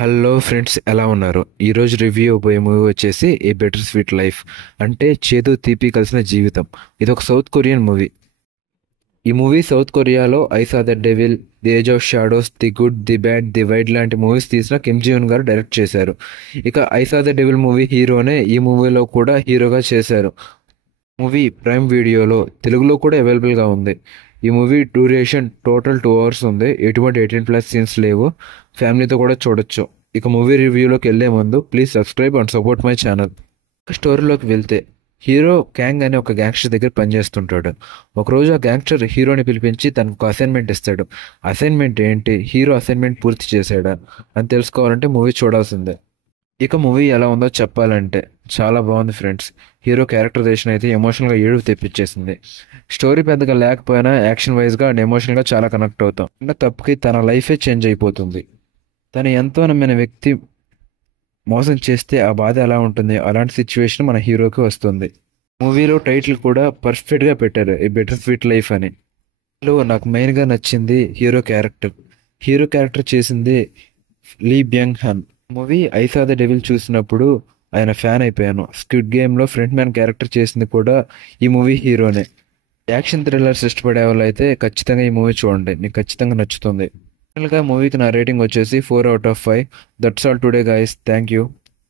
Hello friends, ఎలా ఉన్నారు? ఈరోజు రివ్యూ అయిపోయే మూవీ వచ్చేసి ఏ బెటర్ స్వీట్ లైఫ్, అంటే చేదు తీపి కలిసిన జీవితం. ఇది ఒక సౌత్ కొరియన్ మూవీ. ఈ మూవీ సౌత్ కొరియాలో I saw the devil, the age of shadows, the good, the bad, the weird లాంటి మూవీస్ తీసిన కిమ్ జియోన్ గారు డైరెక్ట్ చేశారు. ఇక I saw the devil movie హీరోనే ఈ మూవీలో కూడా హీరోగా చేశారు. మూవీ ప్రైమ్ వీడియోలో తెలుగులో కూడా అవైలబుల్గా ఉంది. ఈ మూవీ డ్యూరేషన్ టోటల్ 2 hours ఉంది. ఎటువంటి 18+ సీన్స్ లేవు. ఫ్యామిలీతో కూడా చూడొచ్చు. ఇక మూవీ రివ్యూలోకి వెళ్ళే ముందు please subscribe and support my channel. స్టోరీలోకి వెళ్తే, హీరో క్యాంగ్ అనే ఒక గ్యాంగ్స్టర్ దగ్గర పనిచేస్తుంటాడు. ఒకరోజు ఆ గ్యాంగ్స్టర్ హీరోని పిలిపించి తనకు ఒక అసైన్మెంట్ ఇస్తాడు. అసైన్మెంట్ ఏంటి, హీరో అసైన్మెంట్ పూర్తి చేశాడా అని తెలుసుకోవాలంటే మూవీ చూడాల్సిందే. ఇక మూవీ ఎలా ఉందో చెప్పాలంటే చాలా బాగుంది ఫ్రెండ్స్. హీరో క్యారెక్టరైజేషన్ అయితే ఎమోషనల్గా ఏడుపు తెప్పించేసింది. స్టోరీ పెద్దగా లేకపోయినా యాక్షన్ వైజ్గా అండ్ ఎమోషనల్గా చాలా కనెక్ట్ అవుతాం. ఇంకా తప్పుకి తన లైఫే చేంజ్ అయిపోతుంది. తను ఎంతో నమ్మిన వ్యక్తి మోసం చేస్తే ఆ బాధ ఎలా ఉంటుంది, అలాంటి సిచ్యువేషన్ మన హీరోకి వస్తుంది. మూవీలో టైటిల్ కూడా పర్ఫెక్ట్గా పెట్టారు, ఏ బెటర్ స్వీట్ లైఫ్ అని. ఇందులో నాకు మెయిన్గా నచ్చింది హీరో క్యారెక్టర్. హీరో క్యారెక్టర్ చేసింది Lee Byung Hun. Movie I saw the devil చూసినప్పుడు ఆయన ఫ్యాన్ అయిపోయాను. స్క్విడ్ గేమ్లో ఫ్రంట్ మ్యాన్ క్యారెక్టర్ చేసింది కూడా ఈ మూవీ హీరోనే. యాక్షన్ థ్రిల్లర్స్ ఇష్టపడే వాళ్ళు అయితే ఖచ్చితంగా ఈ మూవీ చూడండి, నీకు ఖచ్చితంగా నచ్చుతుంది. ఫైనల్గా మూవీకి నా రేటింగ్ వచ్చేసి 4 out of 5. That's all today guys. Thank you.